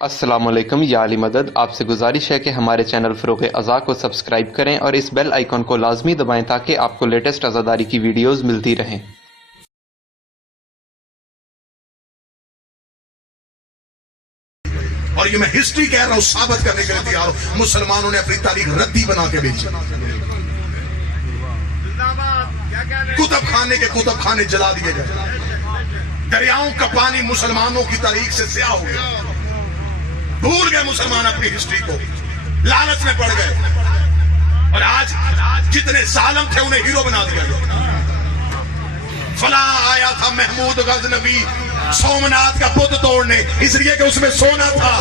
السلام علیکم یا علی مدد. آپ سے گزارش ہے کہ ہمارے چینل فروغ ازا کو سبسکرائب کریں اور اس بیل آئیکن کو لازمی دبائیں تاکہ آپ کو لیٹسٹ عزاداری کی ویڈیوز ملتی رہیں. اور یہ میں ہسٹری کہہ رہا ہوں، ثابت کرنے کے لیے تیار ہوں، مسلمانوں نے اپنی تاریخ ردی بنا کے بیچی. کتب خانے کے کتب خانے جلا دیے گئے، دریاؤں کا پانی مسلمانوں کی تاریخ سے سیاہ ہو گیا. بھول گئے مسلمان اپنی ہسٹری کو، لالچ میں پڑ گئے، اور آج جتنے ظالم تھے انہیں ہیرو بنا دیا گیا. فلاں آیا تھا محمود غزنوی سومناتھ کا بت توڑنے، اس لیے کہ اس میں سونا تھا.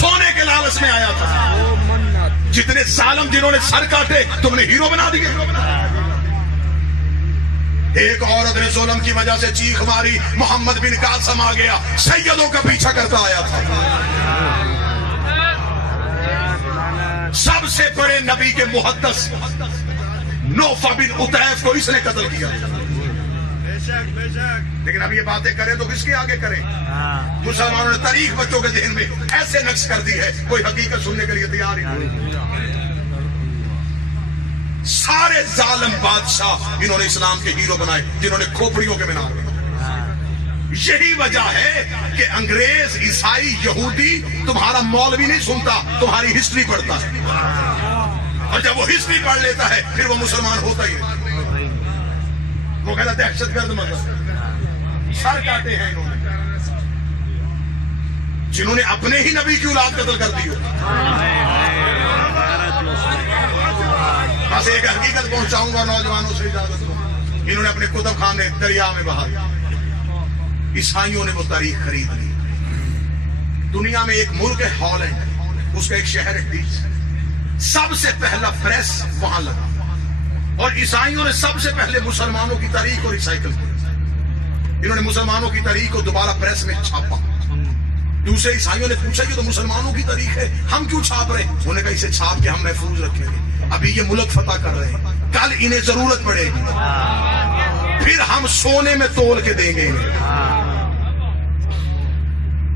سونے کے لالچ میں آیا تھا. جتنے ظالم جنہوں نے سر کاٹے تم نے ہیرو بنا دیے. ایک عورت نے ظلم کی وجہ سے چیخ ماری، محمد بن قاسم آ گیا، سیدوں کا پیچھا کرتا آیا تھا. سب سے بڑے نبی کے محدث نوفا بن عطیف کو اس نے قتل کیا. لیکن اب یہ باتیں کریں تو کس کے آگے کریں؟ مسلمانوں نے تاریخ بچوں کے ذہن میں ایسے نقش کر دی ہے، کوئی حقیقت سننے کے لیے تیار ہی نہیں. سارے ظالم بادشاہ انہوں نے اسلام کے ہیرو بنائے، جنہوں نے کھوپڑیوں کے مینار بنائے. یہی وجہ ہے کہ انگریز، عیسائی، یہودی تمہارا مولوی نہیں سنتا، تمہاری ہسٹری پڑھتا ہے. اور جب وہ ہسٹری پڑھ لیتا ہے پھر وہ مسلمان ہوتا ہی نہیں. وہ کہتا دہشت گرد مذہب، سر کاٹے ہیں انہوں نے، جنہوں نے اپنے ہی نبی کی اولاد قتل کر دی. بس ایک حقیقت پہنچاؤں گا نوجوانوں سے، اجازت دو. انہوں نے اپنے کتب خانے دریا میں بہا دیا. عیسائیوں نے وہ تاریخ خرید لی. دنیا میں ایک ملک ہے ہالینڈ، اس کا ایک شہر ہے ڈیس. سب سے پہلا پریس وہاں لگا، اور عیسائیوں نے سب سے پہلے مسلمانوں کی تاریخ کو ریسائیکل کیا. انہوں نے مسلمانوں کی تاریخ کو دوبارہ پریس میں چھاپا. دوسرے عیسائیوں نے پوچھا یہ تو مسلمانوں کی تاریخ ہے، ہم کیوں چھاپ رہے ہیں؟ انہوں نے کہا اسے چھاپ کے ہم محفوظ رکھیں گے. ابھی یہ ملک فتح کر رہے ہیں، کل انہیں ضرورت پڑے گی، پھر ہم سونے میں تول کے دیں گے.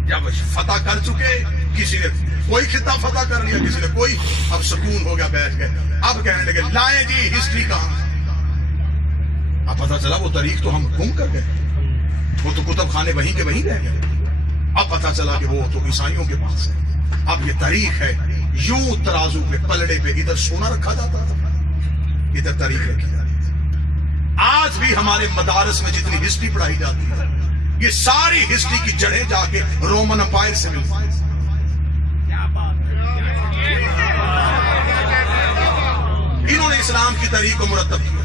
جب فتح کر چکے، کسی نے کوئی خطہ فتح کر لیا، کسی نے کوئی، اب سکون ہو گیا، بیٹھ گئے. اب کہنے لگے لائیں جی ہسٹری کہاں. اب پتہ چلا وہ تاریخ تو ہم گم کر گئے، وہ تو کتب خانے وہیں کے وہیں رہ گئے. اب پتہ چلا کہ وہ تو عیسائیوں کے پاس ہے. اب یہ تاریخ ہے، یوں ترازو پہ پلڑے پہ ادھر سونا رکھا جاتا تھا، ادھر تاریخ رکھی جاتی تھی. آج بھی ہمارے مدارس میں جتنی ہسٹری پڑھائی جاتی ہے، یہ ساری ہسٹری کی جڑیں جا کے رومن امپائر سے ملتی ہیں. انہوں نے اسلام کی تاریخ کو مرتب کیا،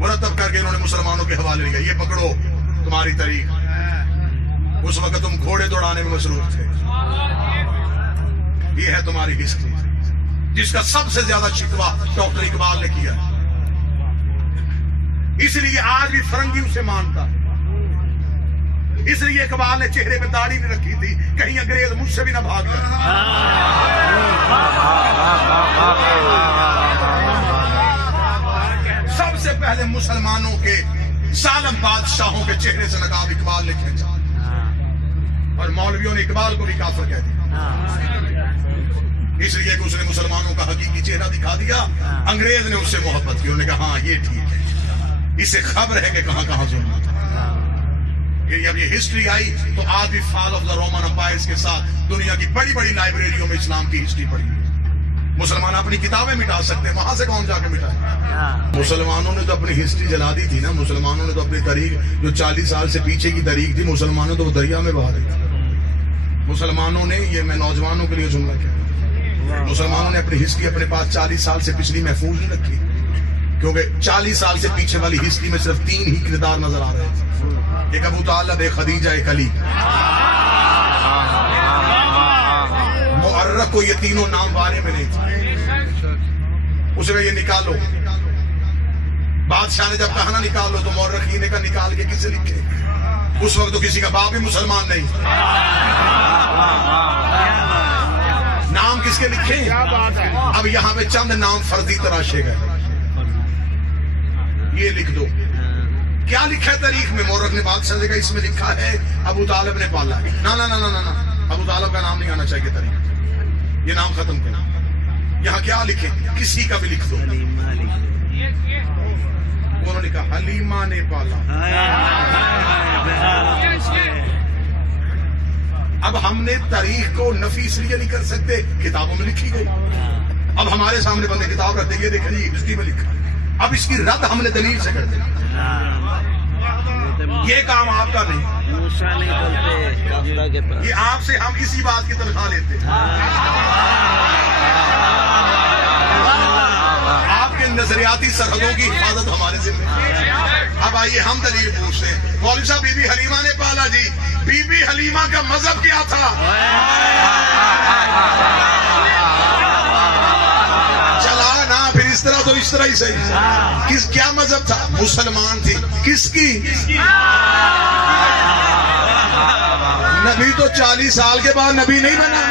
مرتب کر کے انہوں نے مسلمانوں کے حوالے لیا. یہ پکڑو تمہاری تاریخ. اس وقت تم گھوڑے دوڑانے میں مصروف تھے، یہ ہے تمہاری ہسٹری، جس کا سب سے زیادہ شکوہ ڈاکٹر اقبال نے کیا. اس لیے آج بھی فرنگی اسے مانتا. اس لیے اقبال نے چہرے پہ داڑھی نہیں رکھی تھی، کہیں انگریز مجھ سے بھی نہ بھاگ جائے. سب سے پہلے مسلمانوں کے ظالم بادشاہوں کے چہرے سے نقاب اقبال نے کھینچا، اور مولویوں نے اقبال کو بھی کافر کہہ دیا، اس لیے کہ اس نے مسلمانوں کا حقیقی چہرہ دکھا دیا. انگریز نے اس سے محبت کی، انہوں نے کہا ہاں یہ ٹھیک ہے، اسے خبر ہے کہ کہاں کہاں ظلم تھا. اب یہ ہسٹری آئی تو آج بھی فال آف دا رومن امپائرز کے ساتھ دنیا کی بڑی بڑی لائبریریوں میں اسلام کی ہسٹری پڑھی. مسلمان اپنی کتابیں مٹا سکتے ہیں، وہاں سے کون جا کے مٹائے؟ مسلمانوں نے تو اپنی ہسٹری جلا دی تھی نا. مسلمانوں نے تو اپنی تاریخ جو 40 سال سے پیچھے کی تاریخ تھی، مسلمانوں تو وہ دریا میں بہا دی. مسلمانوں نے، یہ میں نوجوانوں کے لیے جملہ کیا، مسلمانوں نے اپنی ہسٹری اپنے پاس 40 سال سے پچھلی محفوظ نہیں رکھی، کیونکہ 40 سال سے پیچھے والی ہسٹری میں صرف 3 ہی کردار نظر آ رہے ہیں. ایک ابو طالب، ایک خدیجہ، ایک علی. مؤرخ کو یہ تینوں نام بارے میں نہیں تھے. اسے کہا یہ نکالو. بادشاہ نے جب کہا نا نکالو تو مورخین نے کہا نکال کے کسے لکھے؟ اس وقت تو کسی کا باپ بھی مسلمان نہیں. نام کس کے لکھے؟ اب یہاں پہ چند نام فردی تراشے گئے. یہ لکھ دو کیا لکھا ہے تاریخ میں؟ مورخ نے بات سمجھے گا اس میں لکھا ہے ابو طالب نے پالا. نا نا نا نا نا ابو طالب کا نام نہیں آنا چاہیے تاریخ. یہ نام ختم کرنا. یہاں کیا لکھے؟ کسی کا بھی لکھ دو. انہوں نے کہا حلیمہ نے پالا. اب ہم نے تاریخ کو نفی اس لیے نہیں کر سکتے، کتابوں میں لکھی گئی. اب ہمارے سامنے بندے کتاب رکھتے یہ دیکھیں جی ہسٹری میں لکھا. اب اس کی رد ہم نے دلیل سے کر دی. یہ کام آپ کا نہیں. یہ آپ سے ہم اسی بات کی تنخواہ لیتے ہیں. آپ کے نظریاتی سرحدوں کی حفاظت ہمارے ذمہ ہے. اب آئیے ہم دلیل پوچھتے ہیں. مولوی صاحب بی بی حلیمہ نے پالا جی. بی بی حلیمہ کا مذہب کیا تھا؟ چلا نا پھر اس طرح تو اس طرح ہی صحیح. کیا مذہب تھا؟ مسلمان تھی. کس کی؟ نبی تو 40 سال کے بعد نبی نہیں بنا.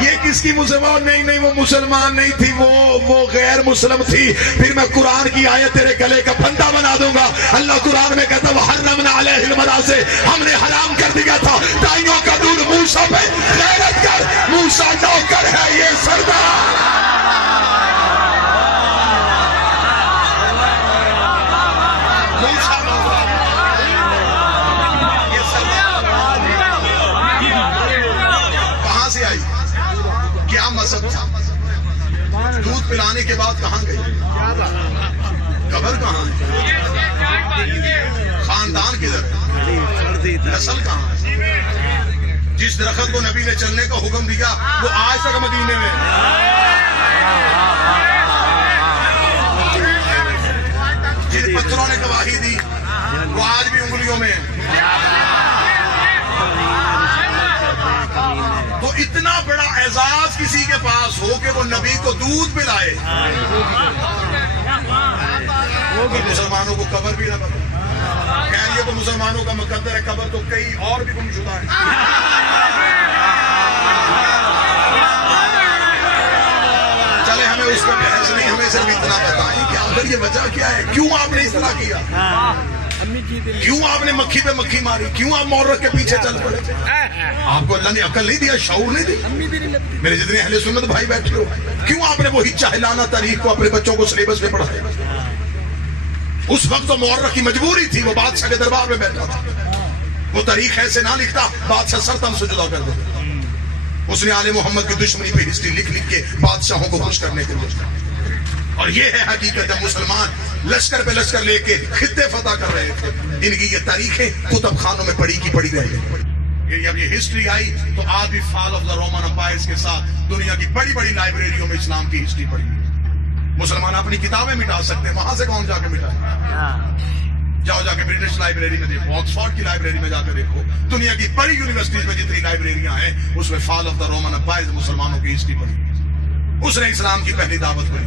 یہ کس کی مسلمان؟ نہیں وہ مسلمان نہیں تھی، وہ غیر مسلم تھی. پھر میں قرآن کی آیت تیرے گلے کا پھندا بنا دوں گا. اللہ قرآن میں کہتا وحرمنا علیہ المناصع، ہم نے حرام کر دیا تھا دائیوں کا دودھ. موسیٰ پہ غیرت کر، موسیٰ نوکر ہے یہ سردار. مذہب تھا. دودھ پلانے کے بعد کہاں گئی؟ قبر کہاں ہے؟ خاندان کدھر؟ نسل کہاں ہے؟ جس درخت کو نبی نے چلنے کا حکم دیا وہ آج تک مدینے میں. جن پتھروں نے گواہی دی وہ آج بھی انگلیوں میں ہے. تو اتنا بڑا اعزاز کسی کے پاس ہو کہ وہ نبی کو دودھ پلائے. مسلمانوں کو قبر بھی نہ پتا. خیر یہ تو مسلمانوں کا مقدر ہے، قبر تو کئی اور بھی گم شدہ ہے. چلے ہمیں اس پر بحث نہیں، ہمیں صرف اتنا بتائیں کہ آخر یہ وجہ کیا ہے؟ کیوں آپ نے اس طرح کیا؟ کیوں آپ نے مکھی پہ مکھی ماری؟ کیوں آپ مورخ کے پیچھے چل پڑے؟ آپ کو اللہ نے عقل نہیں دیا، شعور نہیں دی؟ میرے جتنے اہل سنت بھائی بیٹھے ہو، کیوں آپ نے وہی جاہلانہ تاریخ کو اپنے بچوں کو سلیبس میں پڑھایا؟ اس وقت تو مورخ کی مجبوری تھی، وہ بادشاہ کے دربار میں بیٹھا تھا. وہ تاریخ ایسے نہ لکھتا بادشاہ سر تم سے جدا کر دیتا. اس نے آل محمد کی دشمنی پہ ہسٹری لکھ کے بادشاہوں کو خوش کرنے کے لیے. اور یہ ہے حقیقت. جب مسلمان لشکر پہ لشکر لے کے خطے فتح کر رہے تھے، ان کی یہ تاریخیں کتب خانوں میں پڑھی کی پڑھی رہی. جب یہ ہسٹری آئی تو آج بھی فال آف دا رومن امپائرز کے ساتھ دنیا کی بڑی بڑی لائبریریوں میں اسلام کی ہسٹری پڑھی. مسلمان اپنی کتابیں مٹا سکتے ہیں، وہاں سے کون جا کے مٹائے؟ جاؤ جا کے برٹش لائبریری میں دیکھو، آکسفورڈ کی لائبریری میں جا کے دیکھو. دنیا کی بڑی یونیورسٹیز میں جتنی لائبریریاں ہیں اس میں فال آف دا رومن امپائرز مسلمانوں کی ہسٹری پڑھی. اس نے اسلام کی پہلی دعوت پڑھی.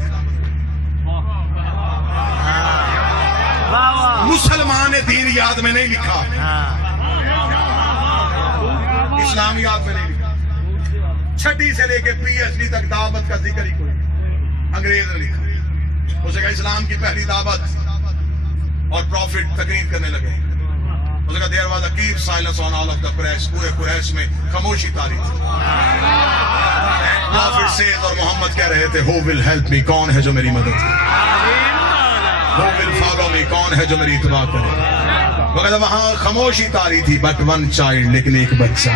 مسلمان دین یاد میں نہیں لکھا، اسلامیات میں نہیں لکھا. چھٹی سے لے کے PhD تک دعوت کا ذکر ہی کوئی. انگریز نے لکھا. اسے کہا اسلام کی پہلی دعوت اور پروفٹ تقریر کرنے لگے. اسے کہا there was a keep silence on all of the Quraish. پورے قریش میں خاموشی تاری تھی. پروفٹ سیز اور محمد کہہ رہے تھے ہو ول ہیلپ می، کون ہے جو میری مدد کرے؟ ہو ول فالو می، کون ہے جو میری اتباع کرے؟ وہ کہتا وہاں خاموشی تاری تھی. بٹ ون چائلڈ، لیکن ایک بچہ.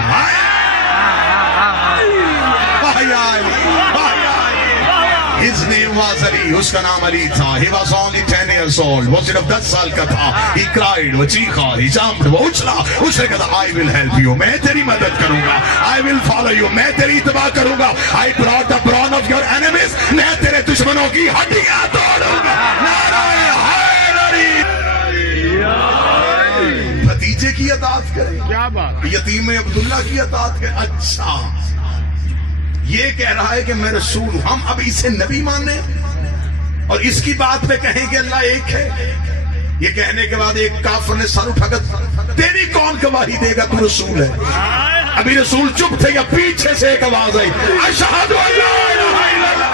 His name was Ali. اس کا نام علی تھا. He was only 10 years old. وہ صرف 10 سال کا تھا. He cried. وہ چیخا. He jumped. وہ اچھلا. اس نے کہا I will help you. میں تیری مدد کروں گا. I will follow you. میں تیری اتباع کروں گا. I brought the brawn of your enemies. میں تیرے دشمنوں کی ہڈیاں توڑوں گا. نعرہ حیدری. بھتیجے کی اطاعت کرے. کیا بات. یتیم عبداللہ کی اطاعت کرے. اچھا یہ کہہ رہا ہے کہ میں رسول ہوں. ہم اب اسے نبی ماننے اور اس کی بات پہ کہیں کہ اللہ ایک ہے. یہ کہنے کے بعد ایک کافر نے سر اٹھا کر تیری کون گواہی دے گا تو رسول ہے. ابھی رسول چپ تھے یا پیچھے سے ایک آواز آئی اشہد ان لا الہ الا اللہ.